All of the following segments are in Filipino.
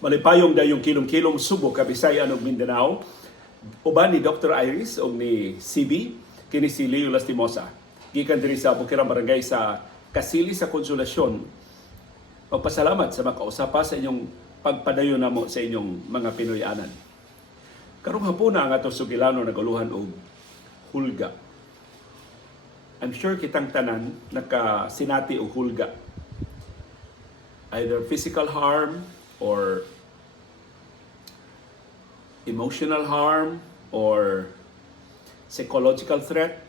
Malipayong dayong kilom-kilom Subo, Kabisayan ug Mindanao. Uban ni Dr. Iris ug ni CB, kini si Leo Lastimosa. Gikan diri sa Bukirang Barangay sa Kasili sa Konsolasyon. Pagpasalamat sa makausapa sa inyong pagpadayon namo sa inyong mga Pinoyanan. Karong hapon na ang atong sugilano naguluhan og hulga. I'm sure kitang tanan nakasinati og hulga. Either physical harm or emotional harm or psychological threat,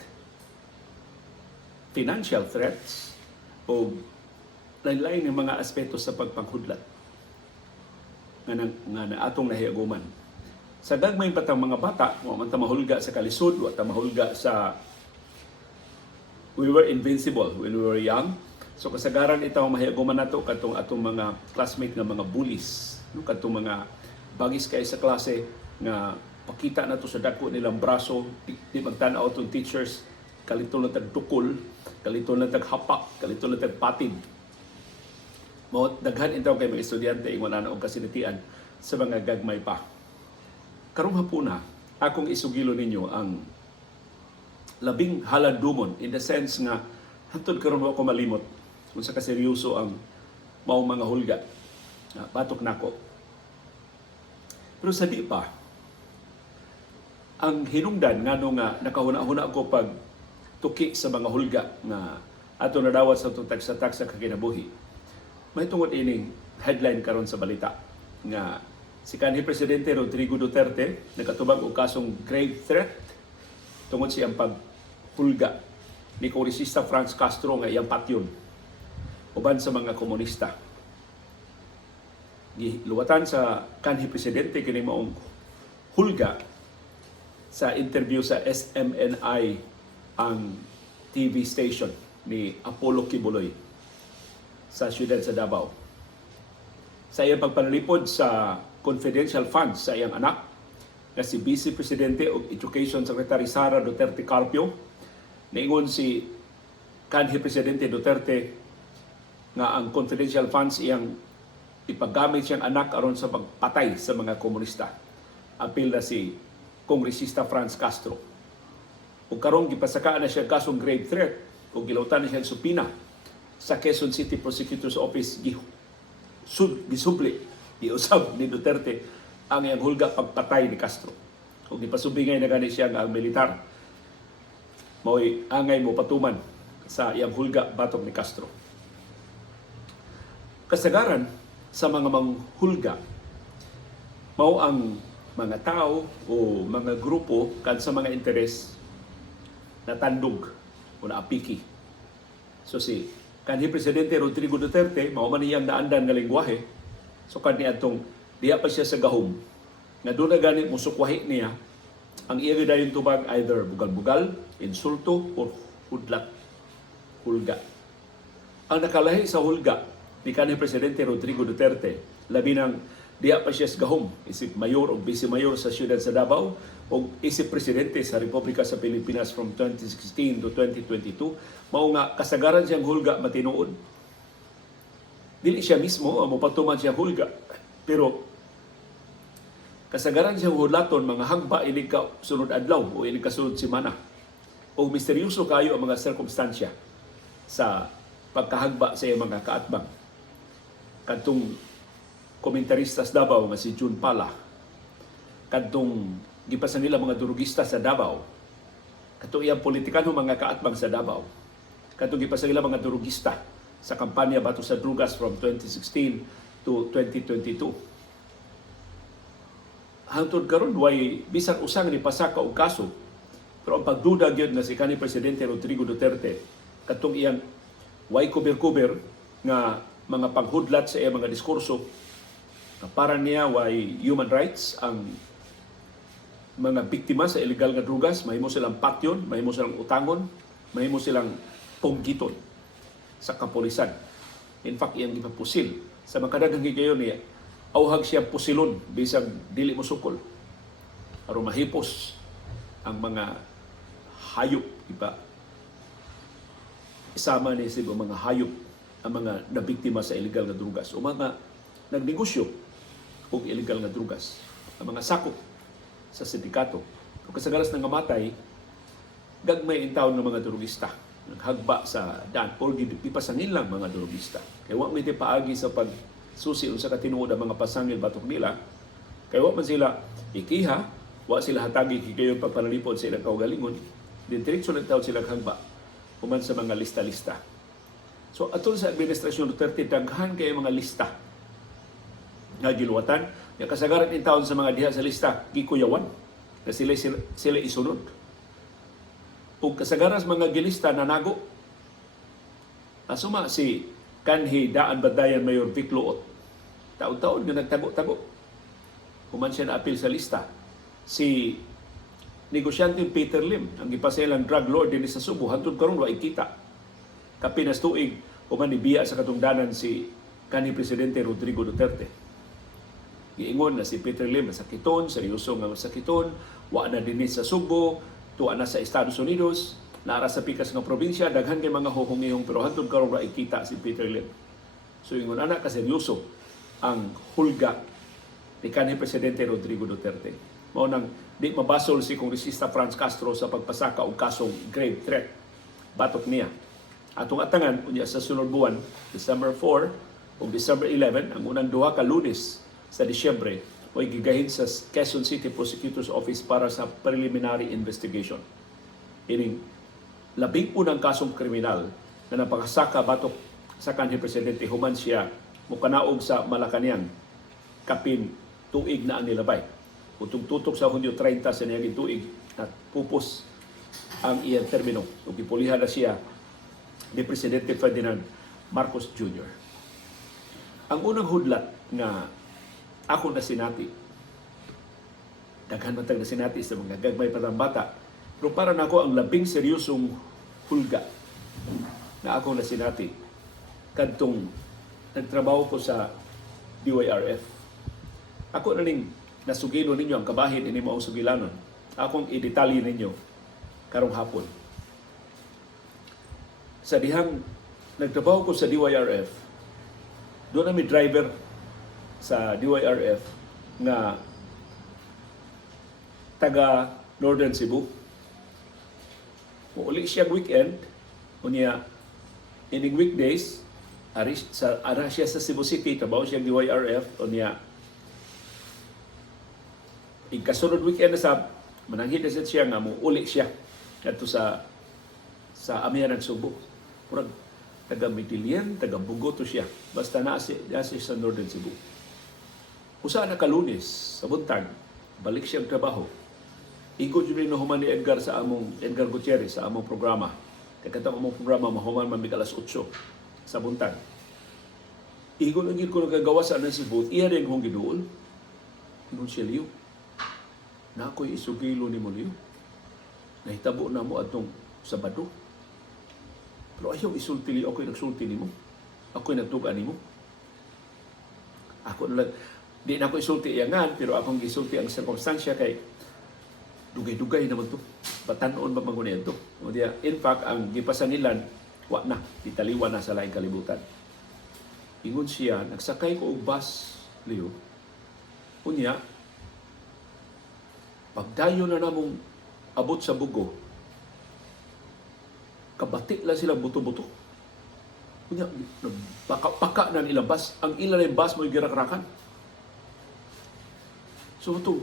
financial threats, o lain-lain ng mga aspeto sa pagpanghudlat nga atong nahiaguman. Sa gagmay patang mga bata, wa man ta mahulga sa kalisod, wa ta mahulga sa we were invincible when we were young. So kasagaran itaw mahiaguman nato katong atong mga classmate nga mga bullies, no, katong mga bagis kay sa klase nga pakita nato sa dako nilang braso, di magtan-aw tong teachers, kalito na tagtukol, kalito na taghapak, kalito na tagpatid. Mao daghan itaw kay mga estudyante ingon ana og kasinatian sa mga gagmay pa. Karong hapuna akong isugilo ninyo ang labing haladumon in the sense nga hantod karon ako malimot kung sa kaseryoso ang mao mga hulga. Batok nako. Pero sa di pa, ang hinungdan ngano nga nakahuna-huna ko pag tuki sa mga hulga nga ato nadawat sa itong tagsa-tag sa kakinabuhi. May tungod ining headline karon sa balita nga si kanhi Presidente Rodrigo Duterte nakatubag og kasong grave threat tungod siyang paghulga ni Kongresista Franz Castro nga iyang patyon uban sa mga komunista. Giluwatan sa kanhi Presidente kini maong hulga sa interview sa SMNI ang TV station ni Apollo Kibuloy sa siyudad sa Davao. Sa iyang pagpanalipod sa confidential funds sa iyang anak na si Vice Presidente o Education Secretary Sara Duterte Carpio, naingon si kanhi Presidente Duterte nga ang confidential funds iyang ipagamit siyang anak aron sa pagpatay sa mga komunista. Apil na si Kongresista Franz Castro. O karong gipasakaan na siya kasong grave threat o gilautan na siya supina sa Quezon City Prosecutor's Office gisubli, giusab ni Duterte ang iyang hulga pagpatay ni Castro. O gipasubingay na gani siya nga ang militar mao'y angay mo patuman sa iyang hulga batok ni Castro. Kasagaran sa mga manghulga, mao ang mga tao o mga grupo kan sa mga interes na tandog o naapiki. So si kanhi Presidente Rodrigo Duterte, mao man iyang naandan nga lengguwahe, so kani atong diha pa siya sa gahom nga doon na gani musukwahi niya ang iya dayon tubag either bugal-bugal, insulto o hudlat, hulga. Ang nakalahi sa hulga ni kanhi Presidente Rodrigo Duterte, labi ng diha pa siya sa gahom, isip mayor o vice mayor sa siyudad sa Davao o isip presidente sa Republika sa Pilipinas from 2016 to 2022, mao nga kasagaran siyang hulga matinuod. Dili siya mismo ang mopatuman siya hulga, pero kasagaran siyang hulaton mga hagba inig ka sunod adlaw o inig ka sunod semana. O misteryoso kayo ang mga sirkumstansya sa pagkahagba sa iyang mga kaatbang. Kadtong komentarista sa Davao nga si June Pala, kadtong gipasan nila mga durugista sa Davao, kadtong iyang politikano mga kaatbang sa Davao, kadtong gipasan nila mga durugista sa kampanya batok sa drugas from 2016 to 2022. Hangtod karon way bisan usang ni pasaka og kaso, pero ang pagduda gyud nga si kanhi Presidente Rodrigo Duterte kadtong iyang way kuber-kuber nga mga panghudlat sa iyang mga diskurso na para niya way human rights ang mga biktima sa illegal nga drugas, mahimo silang patyon, mahimo silang utangon, mahimo silang punggiton sa kapulisan. In fact, iyang gipapusil sa mga kadaghang higayon niya, auhag siya pusilon bisag dili mo sukol aron mahipos ang mga hayop, iba isama ni sa mga hayop ang mga nabiktima sa illegal na drugas o mga nagnegosyo ug illegal nga drugas. Ang mga sakop sa sindikato. Kung kasagaras nga matay, gagmay in taon ng mga drugista. Naghagba sa daan o gipasangin lang mga drugista. Kaya wa may paagi sa pagsusi sa katinuod ang mga pasangil batok nila. Kaya wa man sila ikiha, wa sila hatagi kikayon pagpanalipod sa ilang kaugalingon. Diretso lang taon sila hagba human sa mga lista-lista. So atol sa administrasyon Duterte, daghan kay mga lista nga giluwatan. Yung kasagaran in taon sa mga diha sa lista, gikuyawan na sila isunod. Ug kasagaran mga gilista na nago. Asuma si kanhi Daan Badayan Mayor Vic Luot. Taon-taon nga nagtago-tago. Human siya na apil sa lista. Si negosyante Peter Lim, ang ipaselang drug lord din sa Subo, hantod karon wa ikita. Kapinas tuig human nibiya sa katungdanan si kanhi Presidente Rodrigo Duterte. Giingon na si Peter Lim na sakiton, seryoso nga sakiton, wa na dinhi sa Subo, tuwa na sa Estados Unidos, naara sa pikas ng probinsya, daghan kay mga huhungihong pero hantod karon ra ikita si Peter Lim. So ingon ana ka seryoso ang hulga ni kanhi Presidente Rodrigo Duterte. Mao nang di mabasol si Kongresista Franz Castro sa pagpasaka og kasong grave threat batok niya. Atong atangan unya sa sunod buwan, December 4 ug December 11, ang unang duha ka Lunes sa Disyembre, o gigahin sa Quezon City Prosecutor's Office para sa preliminary investigation. Ining labing unang kasong kriminal na napakasaka batok sa kanhi Presidente human siya mukanaog sa Malacañang kapin tuig na ang nilabay. Kung tutok sa Hunyo 30 sa niyaging tuig at pupos ang iyang termino. Kung ipulihan na siya ni Presidente Ferdinand Marcos Jr. Ang unang hudlat nga ako na sinati, daghan matag na sinati sa mga gagmay patang bata, pero para na ako ang labing seryosong hulga na ako na sinati kadtong nagtrabaho ko sa DYRF. Ako na ning nasugilo ninyo ang kabahin ini maong sugilanon. Akong i-detalye ninyo karong hapon. Sa dihang nagtrabaho ko sa DYRF, doon kami driver sa DYRF nga taga Northern Cebu. Uli siyang weekend, unya ining weekdays, ara siya sa Cebu City, trabaho siyang DYRF, unya ikasunod weekend na sa mananghid na siya nga mo uli siya adto sa amihan ng Subo. Murag taga Midilian, taga Bugoto siya. Basta na siya sa Northern Cebu. Usa na ka Lunes sa buntag, balik siyang trabaho. Igod yun rin nahuman ni Edgar Gutierrez sa among programa. Kagkatang among programa, mahuman man alas 8 sa buntag. Igod ang ko nagagawa sa anong Cebu, iya rin kong giduol. Ingon siya liyo. Na ako'y isugilo ni mo liyo. Nahitabo na mo atong Sabado. Pero ayaw isulti liyo, ako'y nagsulti ni mo. Ako'y nagtugan ni mo. Ako na lang, di na ako isulti iyangan, pero akong gisulti ang circumstansya kay dugay-dugay naman to. Batanon ba magunyan to? In fact, ang gipasangilan, wa na, ditaliwan na sa laing kalibutan. Ingon siya, nagsakay ko og bus, liyo. Unya, pagdayo na namong abot sa Bugo, kabati lang silang buto-buto. Unya, paka na nilang bus. Ang ilan ng bus mo yung girakrakan. So ito,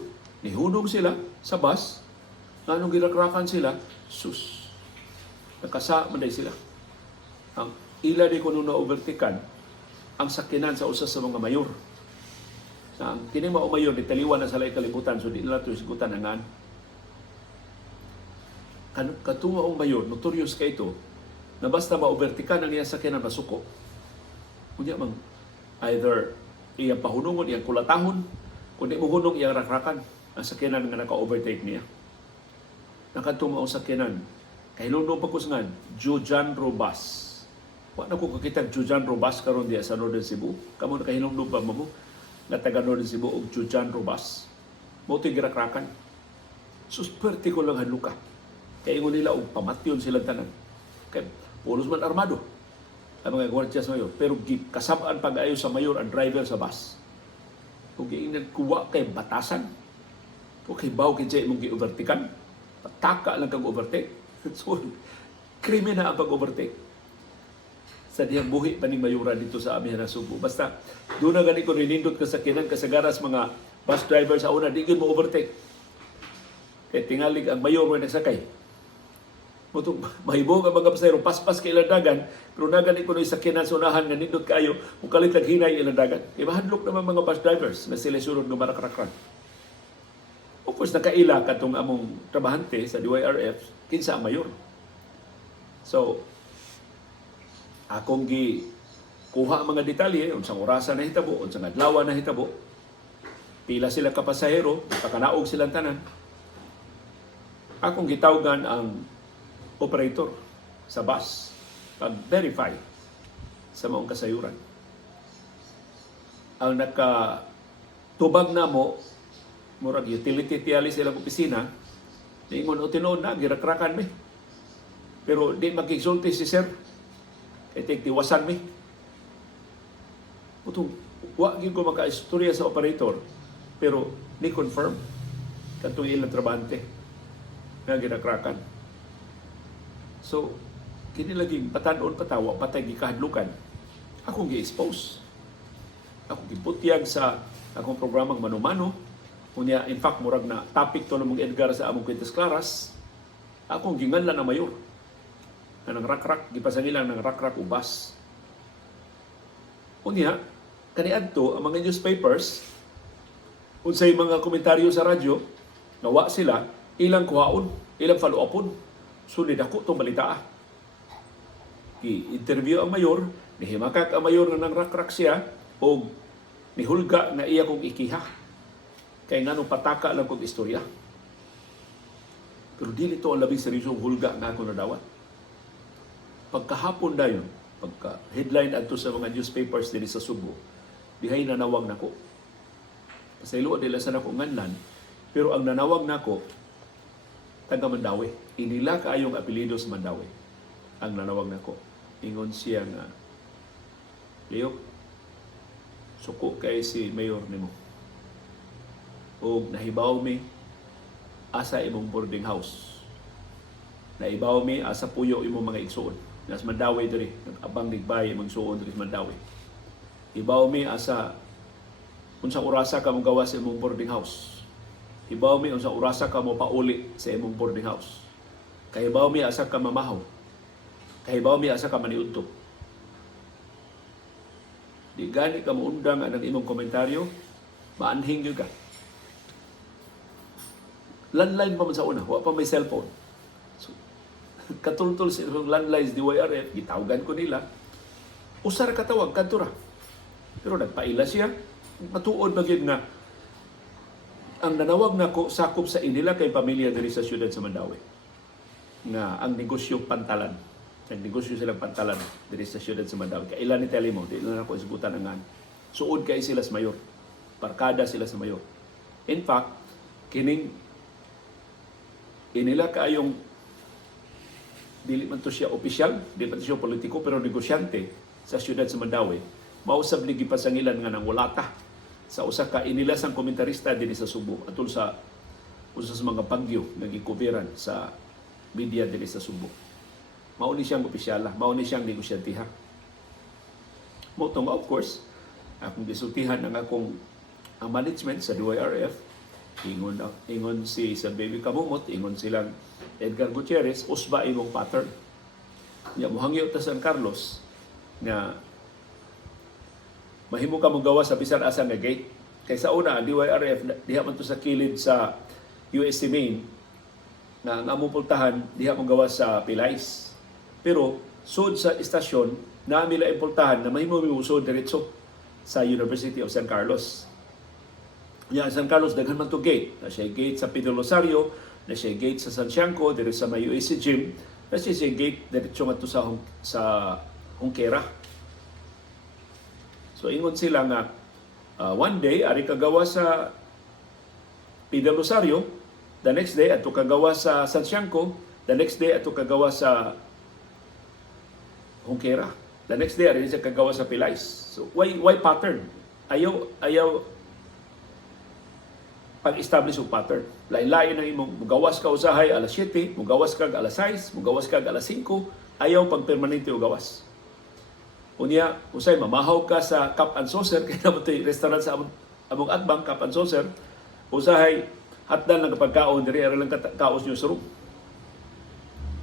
nihunong sila sa bus, anong girakrakan sila, sus. Nakasa manday sila. Ang ila di ko nung na-overtikan, ang sakinan sa usas sa mga mayor. Ang kinima o mayor, nitaliwan na sa laing kalibutan, so di nila ito isigutan hangan. Katunga o mayor, notorious ka ito, na basta ma-overtikan ang iyang sakinan masuko. Kunya mang, either iyang pahunungon, iyang kulatahon, kundi mo hunong iyang rakrakan ang sakinan nga naka-overtake niya. Nakatuma o sakinan, kahilundo pa kusngan, Jujan Robas. Wa na ko kakitag Jujan Robas karon diya sa Northern Cebu. Kamu nakahilundo pa mo nga taga Northern Cebu og Jujan Robas. Mo to'y girakrakan. Susperte ko lang haluka. Kaya ingon nila og pamatyon sila tanan. Kaya pulos man armado ang mga gwardiya sa mayor. Pero kasabaan pag-ayo sa mayor ang driver sa bus. Kung nagkuha kay batasan, o kay baw kay imong gi-overtakean, pataka lang kag overtake. So, krimen na ang pag-overtake. Sa diyang buhi pa ni Mayura dito sa Amihan na Subo. Basta, doon na gani ko rinindot kasakinan kasagaras mga bus driver sa una, di mo overtake. Kaya tingalig ang mayor mo nagsakay. Mutong mahibog ang mga pasayro, paspas kay ilandagan, pero nagani ko yung sakinan sa unahan nga nindot kayo, kung kalit hinay ilandagan. Kaya mahadlok naman mga bus drivers na sila sunod ng marakrakran. Of course, nakaila katong among trabahante sa DYRF, kinsa ang mayor. So, akong kuha ang mga detalye, unsang orasan na hitabo, unsang adlawan na hitabo, pila sila kapasahero, pakanaog silang tanan. Akong gitawgan ang operator sa bus pag-verify sa maong kasayuran. Ang nakatubag na mo, murag utility tiyali sa ilang opisina, niingon o tinood na, girakrakan mi. Pero di magigsulti si sir, kaya tigtiwasan mi. Putong, wag ko maka-istorya sa operator, pero ni confirm katong ilang trabante na girakrakan. So, kinilaging patanon patawa, patay gikahadlukan, akong gi-expose. Ako giputyag sa akong programang Mano-Mano. Kunya, in fact, murag na topic to ng mga Edgar sa among Quintas Claras. Akong ginganlan na mayor. Na ng rakrak, gipasangilan ng rakrak ubas. Kunya, kaniadto ang mga newspapers, unsay mga komentaryo sa radyo, nawa sila, ilang kuhaon, ilang follow-upon. Sunod ako itong balita. I-interview ang mayor, nihimakak ang mayor nga nang rakrak siya, o nihulga na iya kong ikiha. Kaya nga nung pataka lang kong istorya. Pero di ito ang labing seryosong hulga nga ako nadawat. Pagkahapon na yun, pagka-headline adto sa mga newspapers din sa Subo, dihay nanawag na ko. Pasayloan nila sa nako nganlan, pero ang nanawag na ko, taga Mandawi. Inila kaayong apelido sa Mandawi. Ang nanawag na ko. Ingon siya nga, Leo, suko kay si mayor nimo. O nahibaw mi asa imong boarding house. Nahibaw mi asa puyo imong mga igsuon. Nas Mandawi diri, abang ligbay imong igsuon diri sa Mandawi. Hibaw mi asa unsang orasa ka mong gawa sa imong boarding house. Hibaw mi unsang orasa ka mo pauli sa imong boarding house. Kahibaw mi asa ka mamahaw. Kahibaw mi asa ka maniudto. Di gani ka muundang ang imong komentaryo, maanhing gyud ka. Landline pa man sa una, wa pa may cellphone. So, katultol sa ilang landlines DYRF, gitawagan ko nila. Usar katawag kadto ra. Pero nagpaila siya, matuod ba gyud nga ang nanawag na ko sakop sa inila kay pamilya diri sa siyudad sa Mandawi. Nga ang negosyo pantalan. Nagnegosyo silang pantalan diri sa siyudad sa Mandawi. Kailan ni tell mo, di na ako isgutan nga. Suod kay sila sa mayor. Parkada sila sa mayor. In fact, kining inila kaayong dili man to siya opisyal, di man to siya politiko, pero negosyante sa siyudad sa Mandawi. Mausab ni gipasangilan nga ng walata sa usa ka inilasang komentarista dinhi sa Subo atol sa usa sa mga bagyo nga gikuberan sa media dinhi sa Subo. Mao ni siyang opisyala, mao ni siyang negosyantiha. Mo to of course, akong gisultihan ang akong ang management sa DYRF, ingon si sa Baby Kamumot, ingon silang Edgar Gutierrez, usba imong pattern. Ya mohangyo ta San Carlos nga mahimo ka mong gawa sa bisan asa nga gate. Kaysa una, ang DYRF, diha man to sa kilid sa UST Main, na ang among pultahan, diha mong gawa sa Pilais. Pero, sud sa istasyon, naami la impultahan na mahimo mimusod diretso sa University of San Carlos. Yan, San Carlos, daghan man to gate. Na siya gate sa Pedro Rosario, na siya gate sa San Siangco, dire sa may USC Gym, na siya gate diretso nga to sa Hongkera. So, ingon sila nga, one day, ari kagawa sa Pedro Rosario, the next day, ato kagawa sa San Siangco, the next day, ato kagawa sa Hongkera. The next day, ari siya kagawa sa Pilais. So, why pattern? Ayaw pag-establish og pattern. Lain-lain ang imong mugawas ka usahay alas 7, mugawas ka alas 6, mugawas ka alas 5, ayaw pag permanente og gawas. Unya, usay mamahaw ka sa Cup and Saucer kay naman restaurant sa among atbang Cup and Saucer, usahay hatdan lang pagkaon diri ara lang kaos nyo sa room.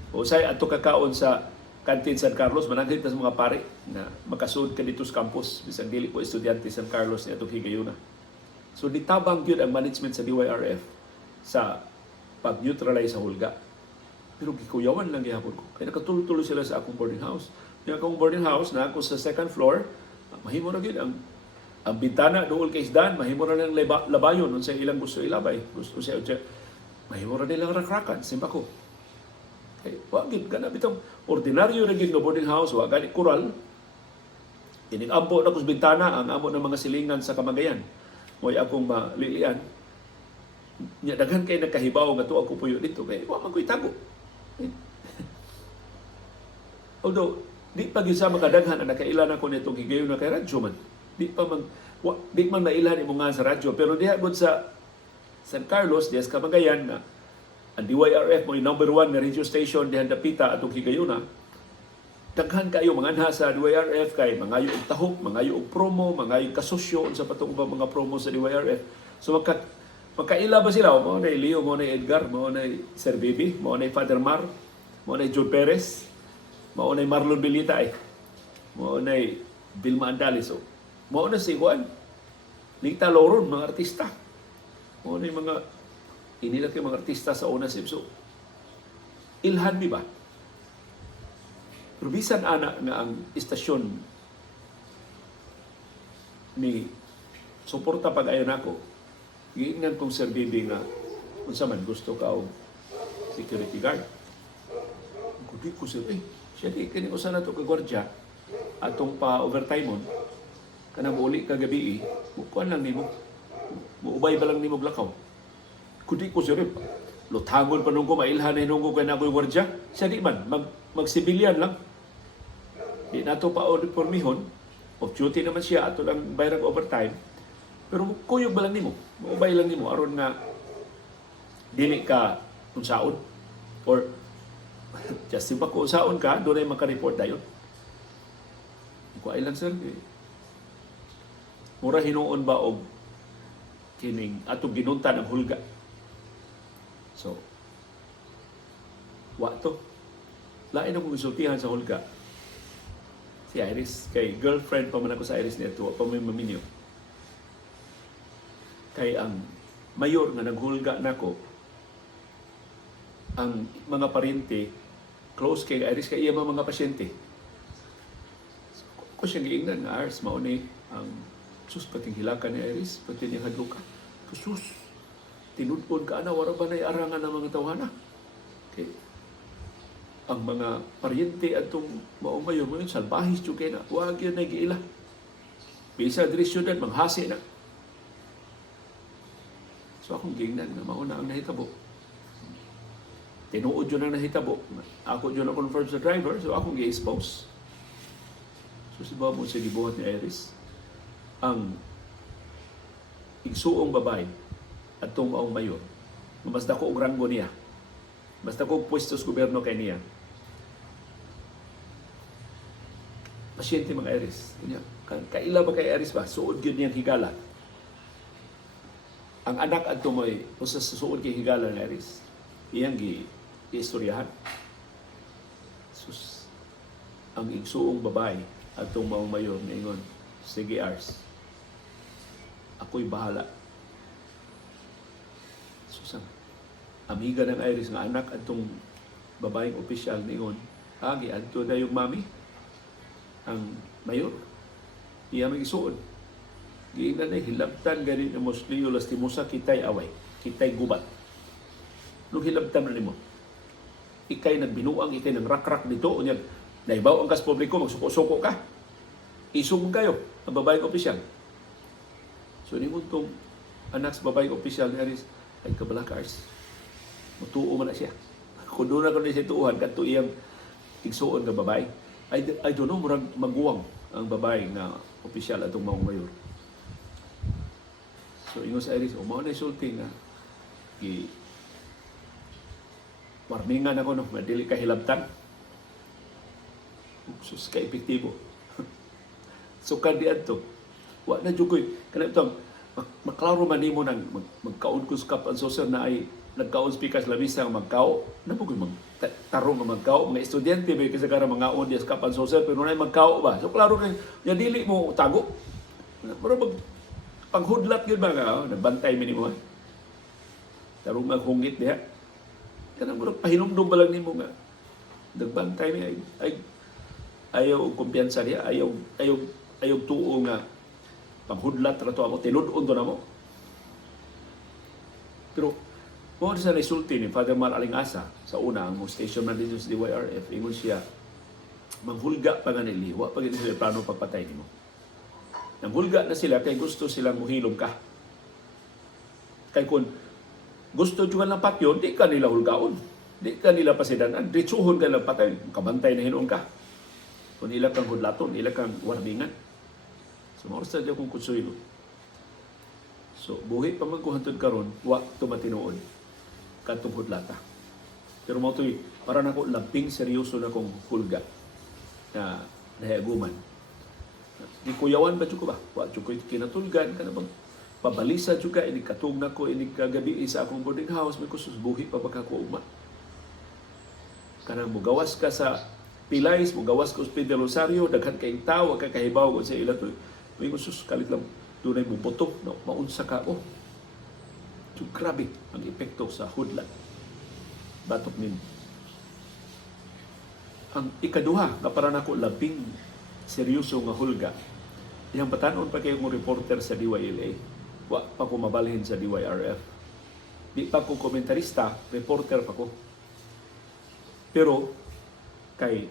Usay adto ka kaon sa Canteen San Carlos, mananghit na sa mga pare na makasud ka dito sa campus bisan dili ko estudyante San Carlos ni atong higayuna. So nitabang gyud ang management sa DYRF sa pag-neutralize sa hulga. Pero gikuyawan lang gihapon ko. Kaya nakatuloy-tuloy sila sa akong boarding house. Yung akong boarding house na ako sa second floor, mahimo na gyud ang bintana dool kay isdan, mahimo na lang labayon unsa ilang gusto ilabay. Gusto siya mahimo na nilang rakrakan, simba ko. Kay wa gid kana bitong ordinaryo ra gid nga boarding house, wa gani kural. Ining-ampo na kus bintana ang amo ng mga silingan sa Camagayan. Mo'y akong malilian. Nya daghan kay nagkahibaw nga tuwa ko puyo dito kay wa man ko'y tago. Although di pa gyud sa makadaghan ang nakailan ako nitong higayon na kay radyo man. Di man mailan imo nga sa radyo pero diha gud sa San Carlos, diha sa Camagayan na ang DYRF mo yung number 1 na radio station diha dapita atong higayuna. Daghan kayo manganha sa DYRF kay mangayo og tahok, mangayo og promo, mangayo kasosyo sa patong mga promo sa DYRF. So magkaila ba sila? Mo na Leo, mo na Edgar, mo na Sir Bibi, mo na Father Mar, mo na Joe Perez, mo na Marlon Bilita mo na Vilma Andales. So, mo na si Juan, Lita Loron, mga artista. Mo na mga inila kay mga artista sa una sibso. Ilhan di ba? Pero bisan ana nga ang istasyon ni suporta pag-ayon ako, giingnan kong Sir Bibi nga unsa man gusto ka og security guard. Kudi ko siya, siya di kini usa na to ka gwardiya atong pa overtime on kana uli ka gabi kuan lang nimo. Muubay ba lang nimo lakaw. Kudi ko siya lutangon pa nung ko mailhan na nung ko kay na ko'y gwardiya. Siya di man mag-civilian lang. Di nato pa pormihon. Off duty naman siya ato lang bayrang overtime. Pero kuyog ba lang nimo? Maubay lang nimo aron nga dili ka unsaon or just simpa ko unsaon ka doon ay maka-report dayon. Ko ay lang sir. Mura hinuon ba og kining atong ginuntan ang hulga. So wa to. Lain akong isultihan sa hulga. Si Iris, kay girlfriend pa man ako sa Iris nito, pa may maminyo. Kay ang mayor nga naghulga nako, ang mga paryente close kay Iris kay iya mga pasyente. So, ko siya giingnan nga Iris mao ni ang sus pating hilakan ni Iris, pati niya hadluka. Sus, tinudpon ka ana wala ba nay arangan ng mga tawhana. Okay. Ang mga paryente atong maong mayor mo yun, salbahis yung kaya na, huwag yun na giila. Bisa diri syudad, manghasi na. So akong gingnan na mauna ang nahitabo. Tinuod yun ang nahitabo. Ako yun ang confirm sa driver, so akong gi-expose. So si Bobo sa gibuhat ni Iris, ang igsuong babay atong maong mayor, mas dako og ranggo niya. Basta ko pwesto sa gobyerno kay niya. Pasyente mga Iris. Kaila ba kay Iris ba? Suod yun niyang higala. Ang anak at tumoy, usa sa suod kay higala ng Iris. Iyang gi-istoryahan. Sus, ang igsuong babae at itong maong mayor ngayon, sige Ars, ako'y bahala. Susang, amiga ng Iris nga anak at itong babaeng opisyal ngayon, agi, adto na yung mami, ang mayor, iya mag-isuon. Giingnan na hilabtan ganin na Musliyo lastimosa kitay away, kitay gubat. Nung hilabtan na nimo, ikay nagbinuang, ikay nang rak-rak dito, unyag, naibaw ang kas publiko, magsuko-suko ka. Isog kayo, ang babaeng opisyal. So, ni tong anak sa babaeng opisyal ni Aris, ay kabalakars. Matuo man na siya. Kung doon ako na siya tuuhan, kanto iyang igsuon nga babae. I don't know, murag maguwang ang babae na opisyal atong maong mayor. So, ingon sa Iris, mao na isulti nga, warningan ako no, madili ka hilabtan. Sus ka epektibo. So kandian to. Wa na jugoy. Kana ito, maklaro man nimo nang magkaon ko sa kapan social na ay nagkaon speakers labisa ang magkao. Napugoy tarong ang magkao. Mga estudyante ba kasi kara mga on sa kapan social pero na magkao ba. So klaro kay ya dili mo tago. Pero panghudlat yun ba nga, nagbantay minimo. Tarong maghungit diha. Kanang murag pahinumdum ba lang nimo nga. Nagbantay niya ay ayaw kumpiyansa niya, ayaw tuo nga panghudlat ra to amo tinudon to namo. Pero mo sa resulti ni Father Mar Alingasa sa una ang station man dito sa DYRF ingon siya manghulga pa nga niliwa pag hindi sila plano pagpatay nimo. Nanghulga na sila kay gusto silang muhilom ka. Kay kun gusto juga lang patyon, di ka nila hulgaon. Di ka nila pasidanan. Ditsuhon ka lang patay. Kabantay na hinuon ka. Kung ila kang hudlaton, ila kang warningan. So, maoras na dyan kong konsuelo. So, buhi pa man kung hantod karon, wa tumatinuod. Katong hudlata. Pero mo ito'y, para na ko labing seryoso na kong hulga na nahiaguman. Di kuyawan ba ko ba? Wa ko kinatulgan ka na bang pabalisa juga, inig katug na ko, inig kagabi sa akong boarding house, may kusus buhi pa baka ko uma. Kanang mugawas ka sa Pilais, mugawas ka sa Hospital Rosario, daghan kayong tao, kakahibaw ko sa ila to. May kusus kalit lang, tunay mo buto, no, maunsa ka, oh. So, grabe ang epekto sa hudlat. Batok min. Ang ikaduha, na para na ko labing seryoso nga hulga, iyang patanon pa kayo ng reporter sa DYLA. Wa pa ko mabalhin sa DYRF. Di pa ko komentarista, reporter pa ko. Pero, kay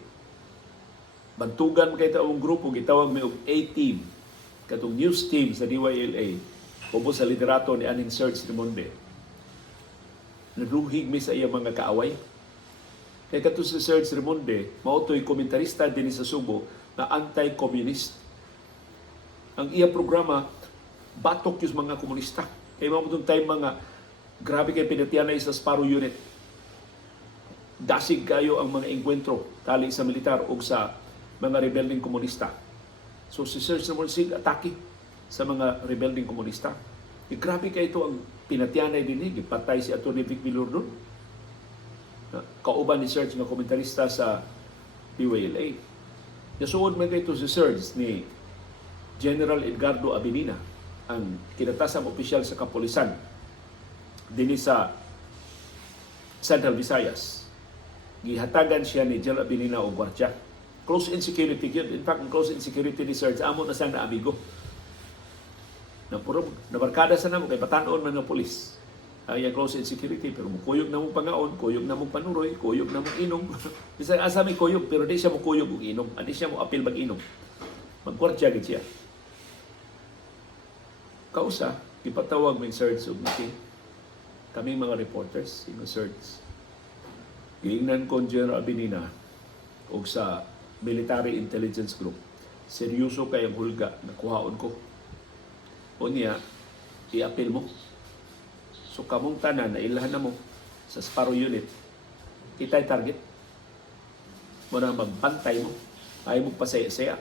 bantugan kay taong grupo, gitawag may A-team, katong news team sa DYLA, ubo sa liderato ni Aning Serge Rimonde. Naluhig mi sa iya mga kaaway. Kay katong si Serge Rimonde, mautoy komentarista din sa Subo na anti-communist. Ang iya programa, batok yung mga komunista. Kaya mga time mga grabe kay pinatianay sa Sparrow Unit. Dasig kayo ang mga engkwentro tali sa militar o sa mga rebelding komunista. So si Sir Samuel Sig atake sa mga rebelding komunista. E, grabe kayo ito ang pinatianay din eh. Gipatay si Atty. Vic Vilordon. Kauban ni Serge nga komentarista sa DYLA. Nasuod man kayo ito si Serge ni General Edgardo Abilina, ang kinatasang opisyal sa kapulisan din sa Central Visayas. Gihatagan siya ni General Abilina o Guardia. Close in security yun. In fact, close in security ni Serge, amo na siyang amigo. Nabarkada sa namo, kay patanon man ng polis. Ay close in security, pero mukuyog na mong pangaon, kuyog na mong panuroy, kuyog na mong inom. Bisag asa may kuyog, pero di siya mo kuyog og inom. Di siya mo apil mag-inom. Mag-Guardia gid siya. Kausa, ipatawag may Serge og meeting. Kaming mga reporters, ingo Serge. Giingnan ko General Abilina o sa Military Intelligence Group. Seryoso kayang hulga na kuhaon ko. O niya, i-appeal mo. So kamong tanan na ilahan na mo sa Sparrow Unit, kita'y target. Mo na magbantay mo. Ayaw mo pasaya-saya.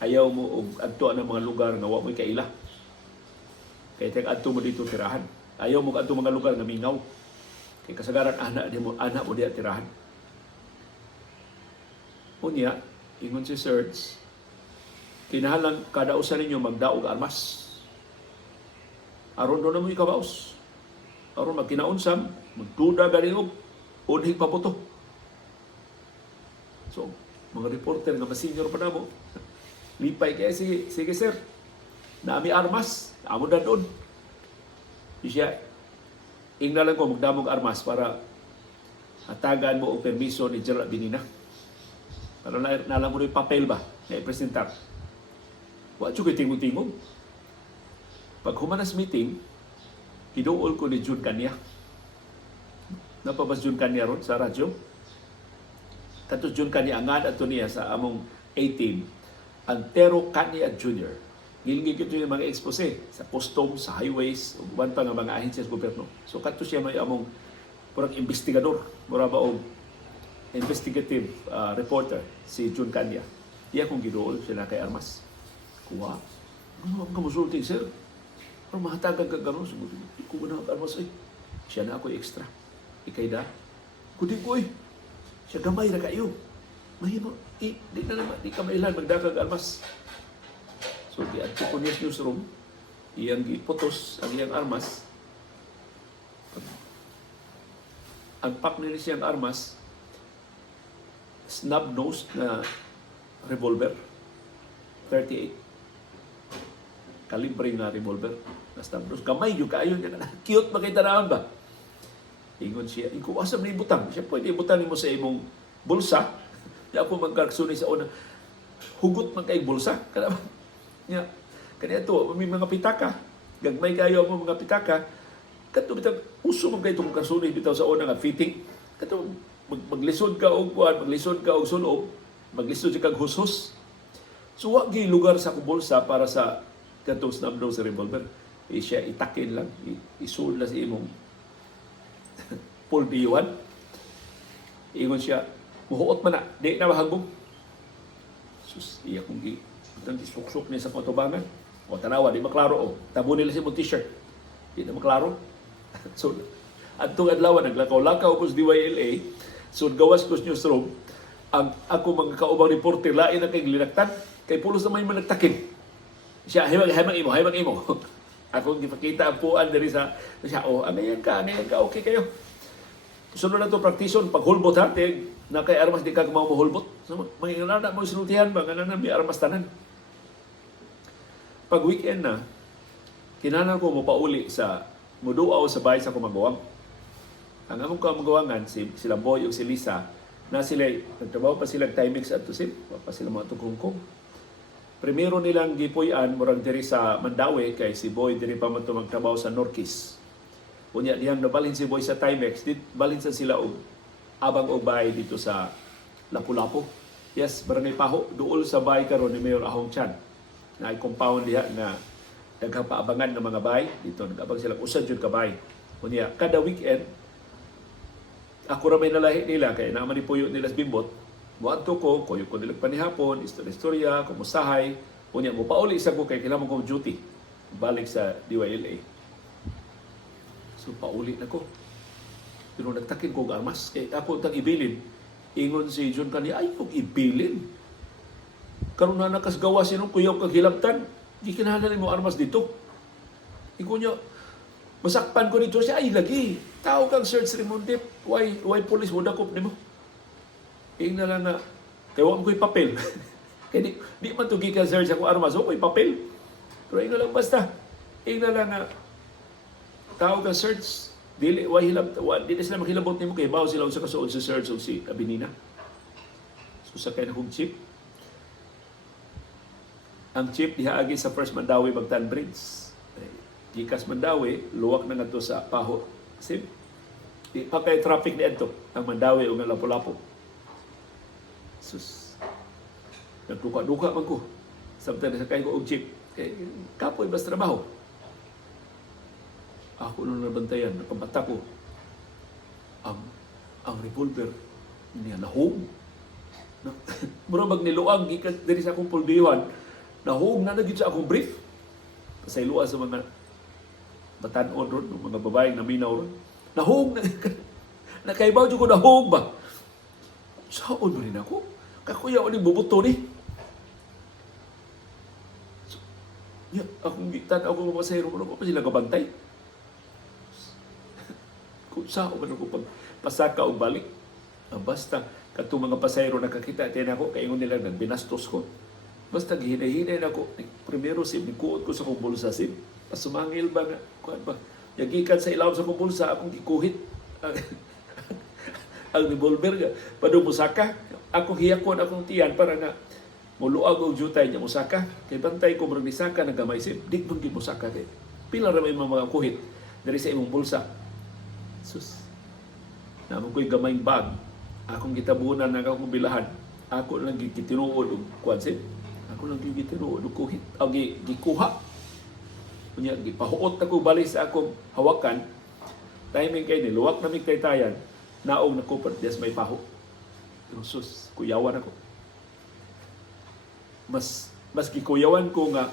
Ayaw mo agtuan ng mga lugar na huwag mo'y kaila. Kaya tag-adto mo dito tirahan. Ayaw mo agto mga lugar na mingaw. Kaya kasagaran anak mo diya tirahan. Unya, ingon si Serge, kinahalang kada usa ninyo magdaog armas. Aron doon na mo ikabaos. Aron magkinaunsam, magduda galing og unhing paputo. So, mga reporter nga mas-senior pa na mo, lipay kaya sige sir, naami armas, amo na doon. Siya, ingna lang ko magdamog armas para hatagan mo o permiso ni General Binina. Para nalang mo yung papel ba na i-presentar. Wa ko tingog-tingog. Pag humanas meeting, hiduol ko ni Jun Kanya. Napabas Jun Kanya ron sa radyo. Katos Jun Kanya angad ato niya sa among A-team, Antero Kanya Jr. Gilgil kito yung mga expose sa customs, sa highways, ug uban pa nga mga ahensya sa gobyerno. So kadto siya may among purang investigador, mura ba og investigative reporter si Jun Kanya. Iya kong giduol siya na kay Armas. Kuha. Ano ang kamusulti, sir? Pero mahatagan ka gano'n. Siguro, di ko na Armas, ay. Siya na ako extra. Ikay da. Kudi ko, ay. Siya gamay na kayo. Mahimo. Di na naman. Di ka mailan. Magdakag Armas. So, di at ko newsroom, iyang giputos ang iyang armas. Ang pack nila siyang armas, snub-nosed na revolver, 38. Kalibre nga revolver na snub-nosed. Gamay yung kaayon niya. Cute ba kayo tanawan ba? Ingon siya, ikuwasam na ibutang. Siya pwede ibutang mo sa imong bulsa. Di ako magkarsuni sa una. Hugot man kay bulsa. Nya kanya to may mga pitaka gagmay kayo ang mga pitaka kadto bitag uso man kay itong kasunod bitaw sa una nga fitting kadto maglisod ka og kuan maglisod ka og sulob maglisod kag husos so wa gyud lugar sa bulsa para sa kadtong snub-nose revolver siya itakin lang isul na sa imong pulbiyuhan ingon siya muhuot man na di na mahagbog sus iya kong ang isuksok niya sa kotobangan. O tanawa, di maklaro. O, tabo nila si mong t-shirt. Di na maklaro. So, atong adlaw, naglakaw-lakaw ko sa DYLA. So, gawas ko sa newsroom. Ang ako mga kaubang reporter, lain na kay linaktan. Kay pulos naman yung managtakin. Siya, haymang imo. Ako gipakita ang puan dari sa siya, anayan ka, okay kayo. Sunod na ito, praktison, paghulbot ha, na kay Armas di ka mahulbot. So, mga na mo sinultihan ba, nga na may Armas tanan. Pag weekend na, kinanan ko mo pauli sa muduaw sa bahay sa kumagawang. Ang among kumagawangan, sila Boy o si Lisa, na sila, nagtrabaho pa silang timings at tusip, pa sila mga tukungkong. Primero nilang gipuyan, murang diri sa Mandaue, kay si Boy diri pa man magtrabaho sa Norquis. Unya, diyang nabalhin si Boy sa Timex, balhin sa sila og abang og bahay dito sa Lapu-Lapu. Yes, Barangay Paho, duol sa bahay karon ni Mayor Ahong Chan. Na ay compound diha nga daghang paabangan ng mga bahay dito nagabang sila usad jud ka bahay. Unya kada weekend ako ra may nalahi nila kay naman ni puyo nila sa Bimbot. Muadto ko kuyo ko nila panihapon, istorya, kumusahay. Unya mo pauli sa ko kay kailangan ko duty balik sa DYLA. So pauli na ko. Pero nagtakin ko og armas kay ako tang ibilin. Ingon si Jun Kanya, ay kung ibilin. Karon na nakasgawa sinong kuyaw kag hilabtan. Di kinahanglan mo armas dito. Ingon niya, masakpan ko dito siya, ay lagi. Tao kang search remonte, why police mo dakop nimo? Ing na lang na, kaya wala ko'y papel. Kaya di man ito gikan search ako armas, ko'y papel. Pero ing na lang basta. Ing na lang na, tao kang search, dili sila maghilabot nimo kay bawo sila sa kasuod sa search o si Abinina. So sakay na kong jeep. Ang jeep dihaagi sa First Mandaue Bagtan Bridge. Gikas Mandaue, luwak na nga to sa Paho. Kasi di pa kay traffic ni adto ang Mandaue o nga Lapu-Lapu. Sus. Nagduka-duka man ko. Samtang sakay ko og jeep. Kay kapoy bas trabaho. Ako nung nabantayan, nakabata ko, ang revolver niya nahog. Mura magniluang, gikas diri sa akong pulbiyuhan, nahog na naging sa akong brief. Pasayloa sa mga batanon ron, mga babaeng naminaw ron. Nahog na, nakaibaw dyan ko nahog ba? Saan ba rin ako? Kakuya ko ni bubuto ni. Akong gitan, akong mapasayro, ano pa sila kabantay? Kung saan man ako pagpasaka o balik. Basta, katong mga pasayro nakakita, tiyan ako, kaingon nila nagbinastos ko. Basta, gihinay-hinay na ako. Primero, nikuot ko sa kong bulsa, pasumangil ba nga, kuhan ba? Yagikan sa ilaw sa kong bulsa, akong gikuhit. Ang revolver nga, padung musaka. Akong hiyakon, akong tiyan, para na muluag o jutay niya musaka. Kay bantay ko, marang nisaka, nagamay sip, di kong musaka. Pila rin mga kuhit dari sa imong bulsa. Sus, naman ko'y gamayng bag. Akong gitabunan na akong bilahan. Ako lang gitinuod o kwansin. Ako Ako lang yung gitinuod ko gikuha. Kunya gipahuot ako balik sa akong hawakan. Timing kay ni luwak na migtaytayan, naong nakupad des may paho. Pero sus, kuyawan ako. Mas gikuyawan ko nga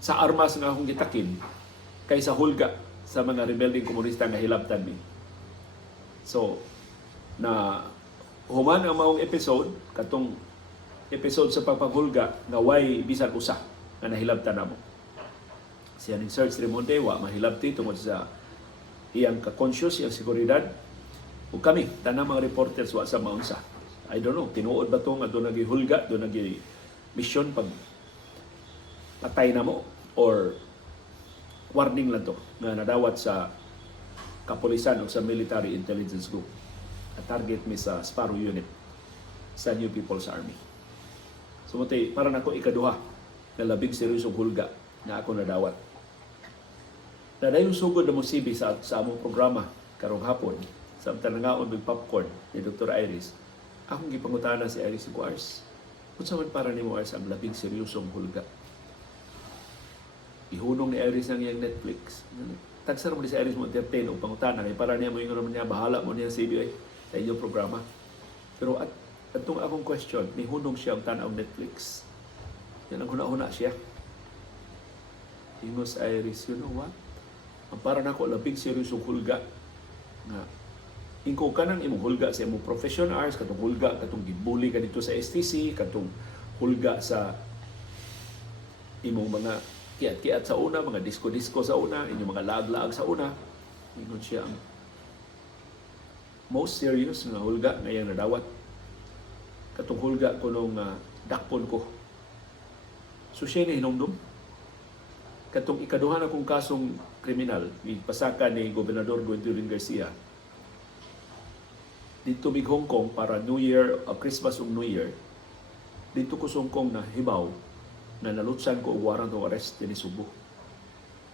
sa armas nga akong gitakin kaysa hulga sa mga rebelding komunista nga hilabtan mi. So, na human ang maong episode, katong episode sa pagpanghulga nga way bisan usa nga nahilabtan namo. Siya ni Serge Remonte wa mahilabti tungod sa iyang ka-conscious, iyang seguridad. Ug kami, tanang mga reporters wa sa maunsa. I don't know, tinuod ba ito nga doon nagihulga, doon nagi-mission pag patay na mo, or warning lang to nga nadawat sa kapulisan o sa military intelligence group. At target mi sa Sparrow Unit sa New People's Army. So mutay, para na ako ikaduha na labing seryosong hulga na ako nadawat. Na dahil sugod na mo sibi sa among programa karong hapon, sa tanangaon ng popcorn ni Dr. Iris, akong gipangutana si Iris Ars. Kung saan para ni mo Ars ang labing seryosong hulga? Ihunong ni Iris ng iyang Netflix. Tagsar mo ni si Iris mo entertain o pangutana kay para niya mo yung naman niya, bahala mo niya CBI sa inyong programa. Pero at itong akong question, nihunong siya ang tanaw Netflix. Yan ang huna-huna siya. Ingos Iris, you know what? Ang para nako labing seryosong hulga nga ingko ka nang imong hulga sa imong profession hours, katong hulga, katong gibuli ka dito sa STC, katong hulga sa imong mga kiat-kiat sa una, mga disco-disco sa una, inyong mga lag-lag sa una. Ingon siya ang most serious nga hulga nga iyang nadawat. Katong hulga ko nung dakpon ko. So siya ni hinumdum. Katong ikaduhan akong kasong kriminal, ipasaka ni Gobernador Gwendoline Garcia, dito mig Hong Kong para New Year, Christmas ug New Year, dito ko sa Hong Kong na hibaw na nalutsan ko og warrant of arrest din Subo.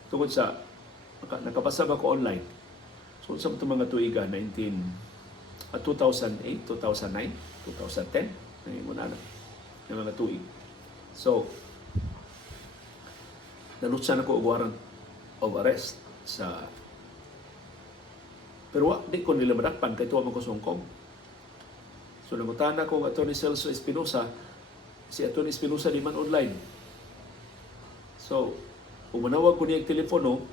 Tungod sa nakapasa ako online. So sa mga tuiga 2008, 2009, 2010, nangimuna na yung mga tuig. So nalutsan ako og warrant of arrest sa, pero di ko nila madakpan kay tuwa man ko sa Hong Kong. So nangutana ko ang Atty. Celso Espinosa, si Atty. Espinosa di man online. So umanawag ko niya ang telepono,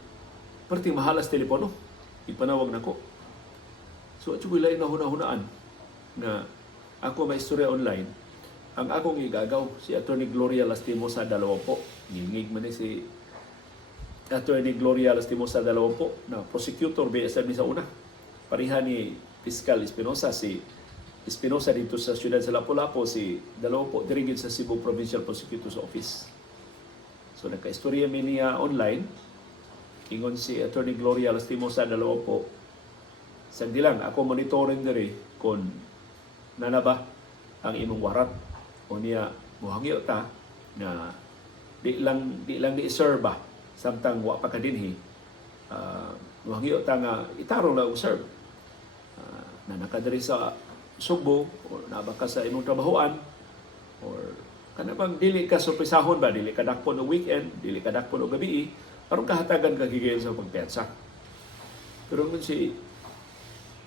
perting mahalas telepono, ipanawag na ko. So at yung lain na hunahunaan na ako may istorya online, ang akong igagaw si Atty. Gloria Lastimosa Dalawampo. Ngingig man ni si Atty. Gloria Lastimosa Dalawampo na prosecutor BSM sa una. Pariha ni Fiscal Espinosa, si Espinosa dito sa siyudad sa Lapu-Lapu, si Dalawampo dirigid sa Cebu Provincial Prosecutor's Office. So nagka-istorya mi niya online, ingon si Atty. Gloria Lastimosa Dalawampo, sandi lang ako monitoring diri kung nanaba ang imong warat o niya muhangyo ta na di lang di-serve ba samtang wa pa ka dinhi, muhangyo ta nga itarong lang serve na nakadiri sa Subo o nabaka sa imong trabahoan or kanabang dili ka surpresahon ba, dili ka dakpon og weekend, dili ka dakpon og gabi, aron kahatagan ka gigayon sa pagpiyansa. Pero kung si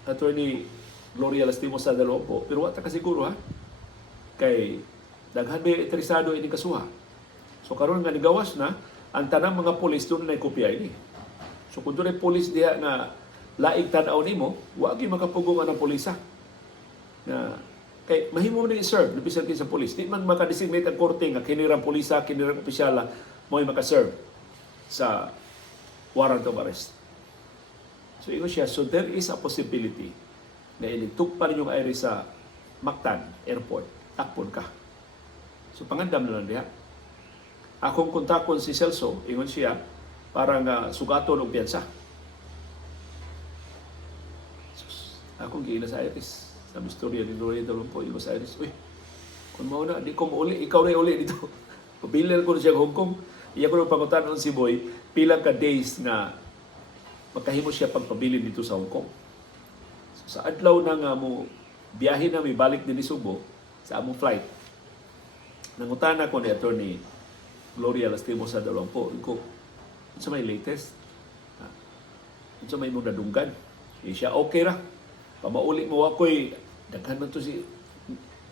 Atty. Gloria Lastimosa Dalawampo, pero wata ka siguro ha, kay daghan may interesado ini kasuha. So karon nga nigawas na ang tanang mga pulis doon na kopya ini. So kung doon ay pulis diha nga laig tan-aw nimo, wa gyud makapugong ang pulisa. Na kay mahimo ni serve bisan sa pulis. Di man maka-designate ang korte nga kinirang pulisa, kinirang opisyala mo'y maka-serve sa warrant of arrest. So ingon siya, so there is a possibility na iligtog pa ninyong aire sa Mactan Airport, takpon ka. So pangandam na lang diha. Akong kontakon si Celso, ingon siya, para nga sugaton og piyansa. Akong giila sa Iris. Sa istorya ni Gloria Dalawampo, ingon sa Iris, uy, kung mauna, di ko mauli, ikaw na uli dito. Pabilan ko na siya Hong Kong. Iya ko nang pangutanon si Boy, pilang ka days na makahimo siya pagpabilin dito sa Hong Kong. So, sa adlaw na nga mo, biyahe na may balik din ni Subo sa among flight. Nangutana ko ni Attorney Gloria Lastimos sa Dalawampo, ko, sa may latest, sa may mong nadunggan. Siya, okay ra. Pamauli mo ako'y, daghan man to si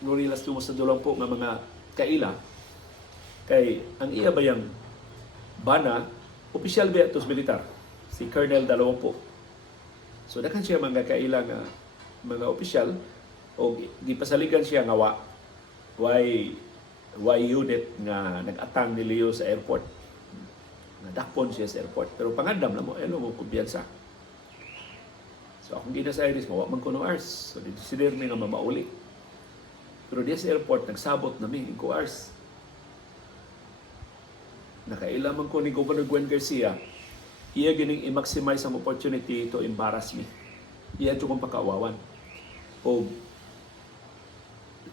Gloria Lastimos sa Dalawampo nga mga kaila. Kay, ang iya ba yung bana, opisyal ba ito sa militar? Si Colonel Dalawampo. So, daghan siya mga kaila nga mga opisyal, o gipasaligan siya nga why unit nga nag-atang ni Leo sa airport. Nadakpon siya sa airport. Pero pangandam na mo, mo kumpiyansa. So akong gina sa Iris, mawa man ko ng hours. So dito si Dermy nga mamauli. Pero diya sa airport, nagsabot na mi, ko hours. Nakailaman ko ni Governor Gwen Garcia, iya gining i-maximize ang opportunity to embarrass me. Iya ito kong pakawawan. O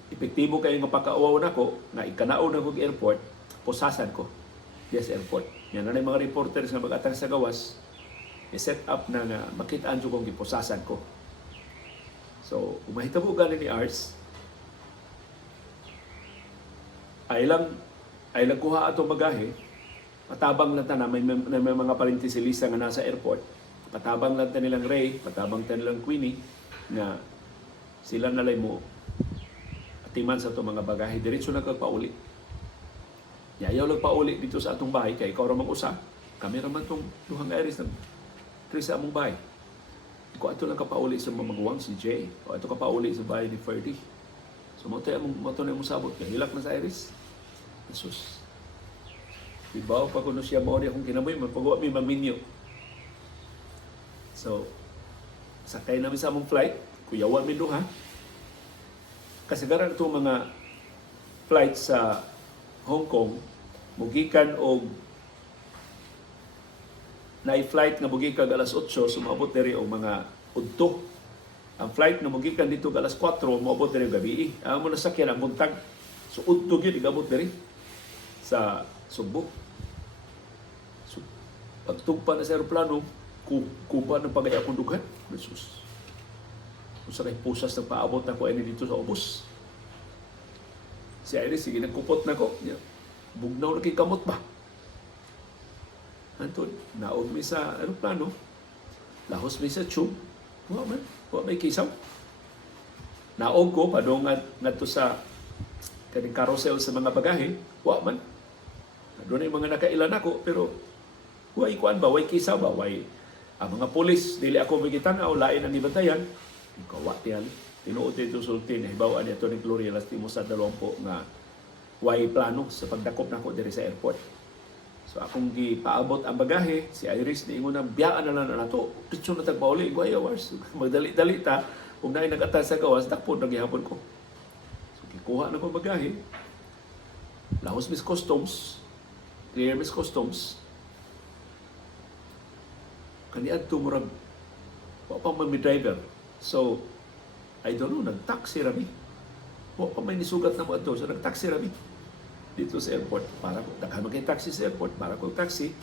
epektibo kayo nga pagkauwaw na ko, na ikanao na kong airport, pusasan ko. Yes, airport. Yan na yung mga reporters nga mag-atang sa gawas, i-set up na nga makitaan ko kong ipusasan ko. So, umahitabo ganin ni Ars, ay lang kuha atong bagahe, patabang lang na may mga parintisilisa nga nasa airport, patabang lang nilang Ray, patabang nilang Queenie, na sila nalay mo timan sa itong mga bagahe, diretso na kagpauli. Yayaw lang pauli dito sa atong bahay, kaya ikaw ramang usa. Kami raman itong duhang iris ng sa among bahay. Kung ato lang kapauli sa mamaguwang si Jay, o ato kapauli sa bahay ni Ferdy. So, mo na yung sabot. Kaya hilak na sa iris. Jesus. Ibaw pa kuno siya mo akong kinamoy, magpagawa may maminyo. So, sakay namin sa among flight, kuyawan mi duha. Kasagaran itong mga flight sa Hong Kong, mugikan o na-flight nga mugikan alas 8, sumabot diri o mga udto. Ang flight nga mugikan dito alas 4, maabot diri gabi. Ang mo nasakyan ang buntag. So udto gyud igabot diri sa Subo. So pagtugpa na sa aeroplano, kuba ng pagaya akong dughan. Jesus. Kung sa kay pusas ng paabot na ko dito sa ubos. Si Iris, sige, nagkupot na ko. Bugnaw na kay kamot ba? Antod, naog mi sa aeroplano, lahos mi sa tube, wala may kisaw. Naog ko, padong nga to sa kaning carousel sa mga bagahe, wala man. Doon ay mga nakailan ako, pero way kuan ba, way kisaw ba, way ang mga pulis, dili ako magitanaw, lain ang ibantayan, kawa tiyan, tinuot ito sultin, hibawaan ito ni Gloria Lastimos sa Dalawampo nga way plano sa pagdakop na ko diri sa airport. So akong gipaabot ang bagahe, si Iris niingon na biyaan na lang na to. Ditso na tagpauli, ko hours. Magdali-dali ta, kung naay nag-atas sa gawas, dakpon na gihapon ko. So gikuha na ko bagahe, lahos mis customs, clear mis customs, kaniad tumurag, wa pa may driver. So, I don't know, nag-taxi rami. Wa pa may nisugat na mo ato, so nag-taxi rami dito sa airport. Para ko, daghan magkay-taxi sa airport, para ko taxi,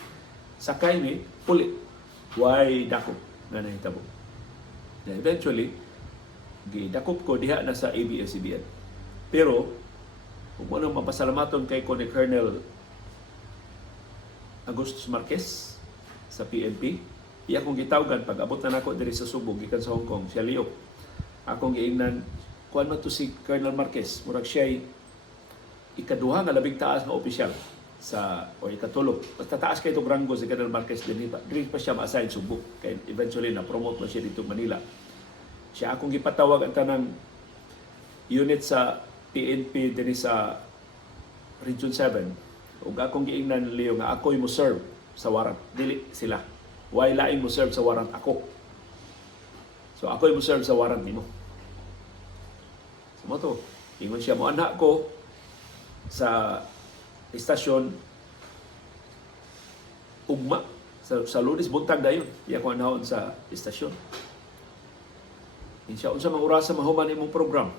sakay ni, puli. Why dakop na nahitabo. Na eventually, gidakop ko diha na sa ABS-CBN. Pero, kung mo nang mapasalamaton kay ko ni Colonel Agustus Marquez sa PNP, iya kong gitawgan pag abot na nako diri sa Subo gikan sa Hong Kong, siya Leo. Akong giingnan kuan man to si Colonel Marquez, murag siya ikaduha nga labing taas nga opisyal sa o ikatulo. Basta taas kay itong rango si Colonel Marquez din pa siya ma-assign Subo. Kaya eventually na promote man siya dito Manila. Siya akong gipatawag ang tanang unit sa PNP din sa Region 7. Ug akong giingnan Leo nga ako'y mo serve sa warrant, dili sila. Why lain mo serve sa warrant ako? So ako mo serve sa warrant nimo. So mo to, ingon siya mo anak ko sa istasyon ugma sa Lunes buntag dayon. Iya ko anahon sa istasyon. Insya unsa mang oras sa mahuman imong program.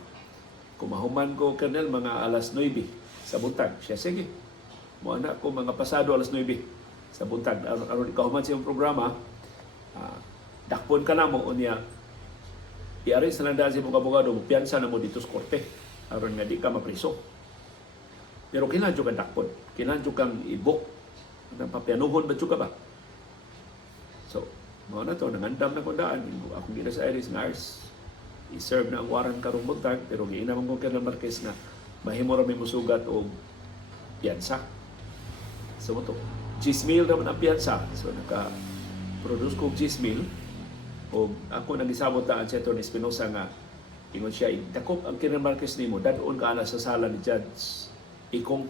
Kung mahuman ko kanel mga alas 9 sa buntag. Siya sige. Mo anak ko mga pasado alas 9 sa buntag. Aron ikahuman sa iyong programa, dakpon ka na mo, unya, i-arrange na lang dahil sa mga abogado, piyansa na mo dito sa korte, aron nga di ka mapriso. Pero kailangan jud kang dakpon. Kailangan jud kang ibok. Nang papianuhon ba jud ka ba? So, mga na to, nangandam na kundaan. Ako gina sa Iris Nars. I-serve na ang warrant karong buntag. Pero giinaman ko Colonel Marquez na mahimo ra may musugat o piyansa. So, ito. 10,000 naman ang piyansa. So, naka-produce ko 10,000. O ako nagisabot na ang Senator Espinosa nga ingon siya, dakop ang Colonel Marquez nimo, dadon ka na sa sala ni Judge Ikong.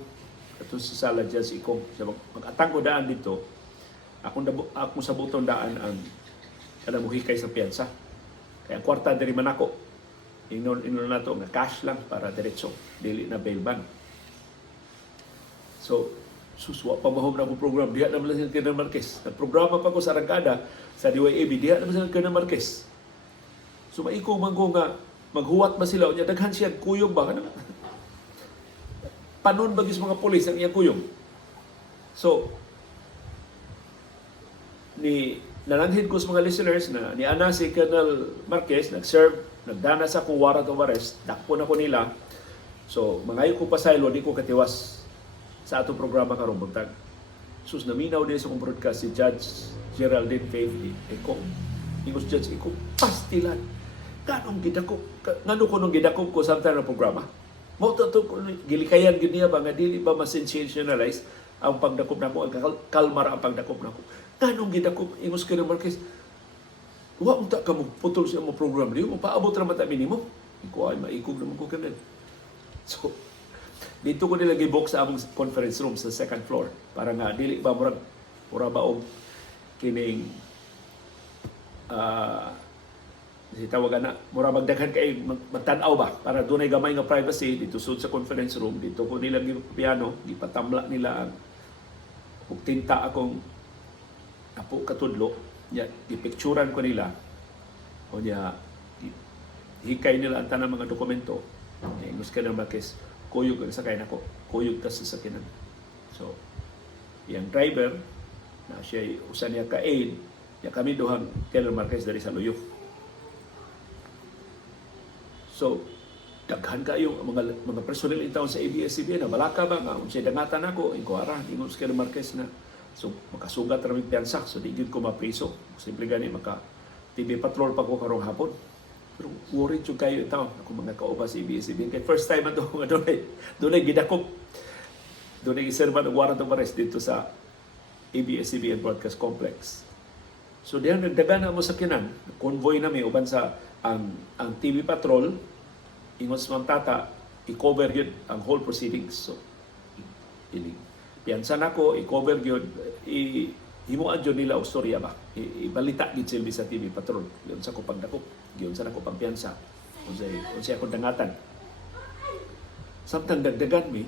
Ito sa sala Judge Ikong. Siya mag-atang ko daan dito. Ako sa butong daan ang muhikay sa piyansa. Kaya kwarta diri man ako. Inon na to nga cash lang para diretso. Dili na bail ban. So, suswa pa mahom na akong program. Diha naman lang si Colonel Marquez. Nagprograma pa ko sa Arangkada sa DYAB. Diha naman si Colonel Marquez. So, maikong man ko nga maghuwat ba sila? O niya, daghan siya, kuyog ba? Ano? Panon bagis mga pulis ang iyang kuyog. So, nalanghid ko sa mga listeners na ni Ana si Colonel Marquez, nag-serve, nagdana sa akong warrant of arrest, dakpo na ko nila. So, mangayo ko pa sa ilo, di ko katiwas sa atong programa karong buntag. Sus, naminaw din sa kong broadcast si Judge Geraldine Faith Eko. Ingos Judge Eko, pastilan. Ganong gidakop, ngano ko nung gidakop ko samtang na programa? Mo to gilikayan gid niya ba nga dili ba ma-sensationalize ang pagdakop nako, ang kalmar ang pagdakop nako. Ganong gidakop ingos ka na Marquez. Wa unta ka mo putol sa mo program niyo, paabot ra mata minimo. Iko ay maikog naman ko kanan. So, dito ko nila gibok sa among conference room sa second floor para nga dili ba mura ba og kining si tawagan na mura magdaghan kay magtan-aw ba para dunay gamay nga privacy dito sud sa conference room. Dito ko nila piano, gipatamla nila ang ug tinta akong apo katudlo ya gipicturan ko nila o niya hikay nila ang tanang mga dokumento. Ingos ka na Marquez, kuyog ang sakay nako, kuyog ka sa sakinan. So yang driver na siya usa niya ka aid ya kami duhang Colonel Marquez dari sa Luyo. So, daghan kayo mga personnel in town sa ABS-CBN na balaka ba nga unsay dangatan ako inkuara ingon sa Colonel Marquez na so makasugat ra mig piyansa so di gyud ko mapriso simple gani maka TV patrol pa ko karong hapon pero worried jud kayo itaw ako mga kauba sa ABS-CBN kay first time ato nga dunay gidakop dunay giserba og warrant of arrest dito sa ABS-CBN Broadcast Complex. So diyan nagdagan na mo sa kinan convoy na may uban sa ang TV Patrol, ingon sa Ma'am Tata, i-cover yun ang whole proceedings. So, piyansa na ko, i-cover yun, himuan yun nila o storya ba? Ibalita yun sila sa TV Patrol. Yun sa ko pagdakop, yun sa ko pagpiyansa. Kung siya akong dangatan. Samtang dagdagan mi,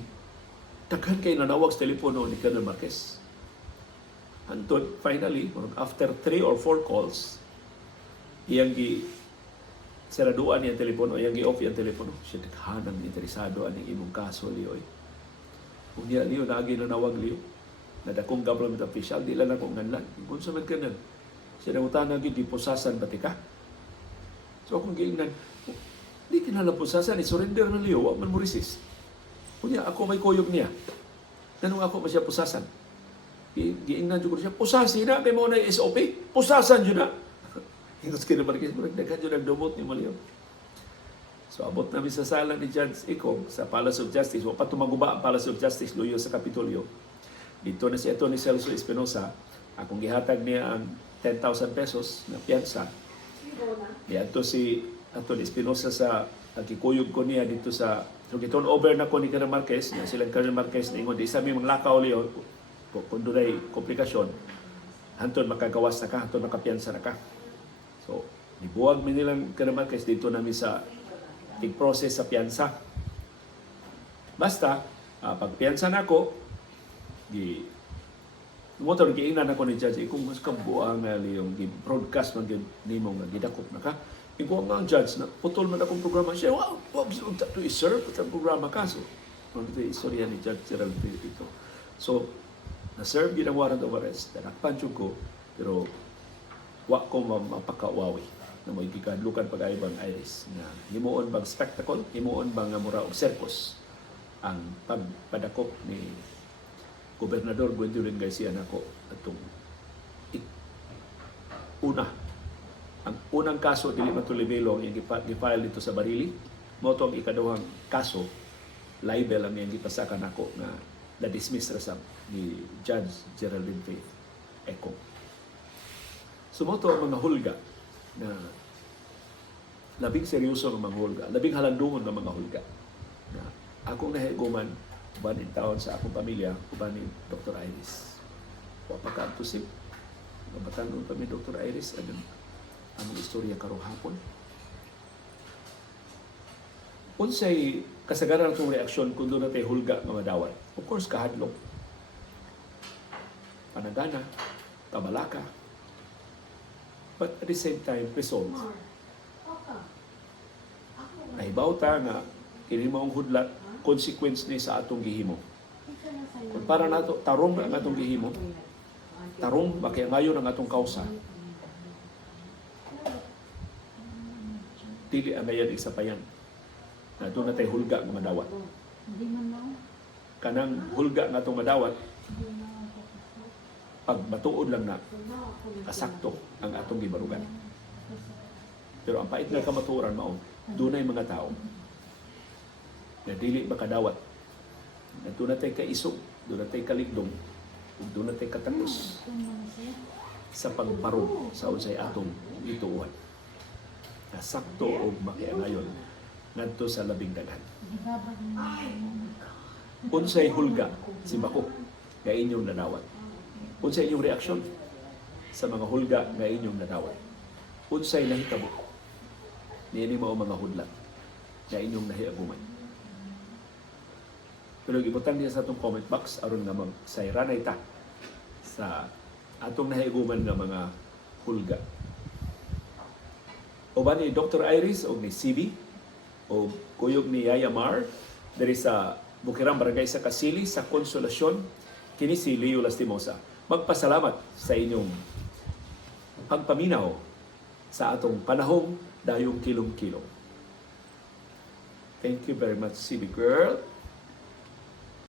daghan kayo nanawag sa telepono ni Colonel Marquez. Antod, finally, after 3 or 4 calls, iyang saraduan yung telepono, iyang gi-off yung telepono. Siya naghanang interesado aning imong kaso, Liyoy. Kung niya, Liyo, naagi na nawag, Liyo. Nadakong government official, di lang akong nganlan. Kung sa magkanan, siya nangutan na gipusasan bati ka. So akong giingnan, di kinala pusasan, i-surrender na Liyo, wag man mo resist. Kung niya, ako may kuyog niya. Ganun ako ba siya pusasan? Giingnan ko siya, pusasi na, kay mo na SOP, pusasan yun na. Hintos ka na Marquez, nagdaghan yun, nagdumot ni Maliyo. So, abot namin sa sala ni Judge Ikong sa Palace of Justice. O patumaguba ang Palace of Justice, luyo sa Kapitolyo. Dito na si Atty. Celso Espinosa. Akong gihatag niya ang 10,000 pesos na piyansa. Diyanto si Atty. Espinosa sa kikuyog ko niya dito sa... So, giton over na ko ni Colonel Marquez, na silang Colonel Marquez na ingon, di sabi mong lakaw liyo, kung doon ay komplikasyon, hantod makagawas na ka, hantod makapiyansa na ka. So, nibuwag mi nilang Colonel Marquez dito namin sa tig-process sa piyansa. Basta, pagpiyansa na ako, motor giingnan ako ni Judge, kung mas kabuang yung broadcast man nimo nga gidakop na ka, ikaw nga ang judge na putol man akong programa siya, wag to i-serve at ang programa ka. So, ito yung istorya ni Judge Gerald ito. So, na-serve yun ang warrant of arrest, nanakpan ko, pero wa ko mapakawawi na may gikadlukan pag-aibang Iris na himuon bang spectacle, himuon bang mura og circus ang pagpadakop ni Gobernador Gwendolyn Garcia nako atong una. Ang unang kaso dili man to libelo ang gifile dito sa Barili. Mao to ang ikaduhang kaso libel ang iyang gipasakan nako nga na-dismiss ra sa ni Judge Geraldine Faith Eco. Sumoto ang mga hulga na labing seryoso ng mga hulga, labing halandungon ng mga hulga. Na akong nahiguman, uban in taon sa akong pamilya, uban ni Dr. Iris. Wapakaantusip, mabatanon pa ni Dr. Iris, ang istorya karong hapon. Unsay kasagaran itong reaksyon kung doon natin hulga mga dawat? Of course, kahadlok. Panagana, kabalaka. But at the same time, results. Nahibaw ta nga, kini maong hudlat, consequence ni sa atong gihimo. Kung para nato, tarong ang atong gihimo, tarong makiangayon ang atong kausa, dili ang ngayon isa pa yan. Na doon natin hulga ng madawat. Kanang hulga ng atong madawat, pag matuod lang na, kasakto ang atong gibarugan. Pero ang pait nga kamatuoran mao, doon ay mga tao na dili makadawat. Na doon natin kaisog, doon natin kaligdong, doon natin katapos sa pagbarog sa unsay atong ituuhan. Kasakto o makiangayon ngadto sa labing daghan. Unsay hulga si Bako nga inyong nadawat? Unsay inyong reaksyon sa mga hulga nga inyong nadawat? Unsay nahitabo niini mao mga hudlat nga inyong nahiaguman? Pero ibutang niya sa atong comment box aron nga magsayranay ta sa atong nahiaguman nga mga hulga. O ba ni Dr. Iris o ni CB o kuyog ni Yaya Mar diri sa Bukirang Barangay sa Kasili sa Konsolasyon, kini si Leo Lastimosa. Magpasalamat sa inyong pagpaminaw sa atong panahong dayong kilom-kilom. Thank you very much, CB girl.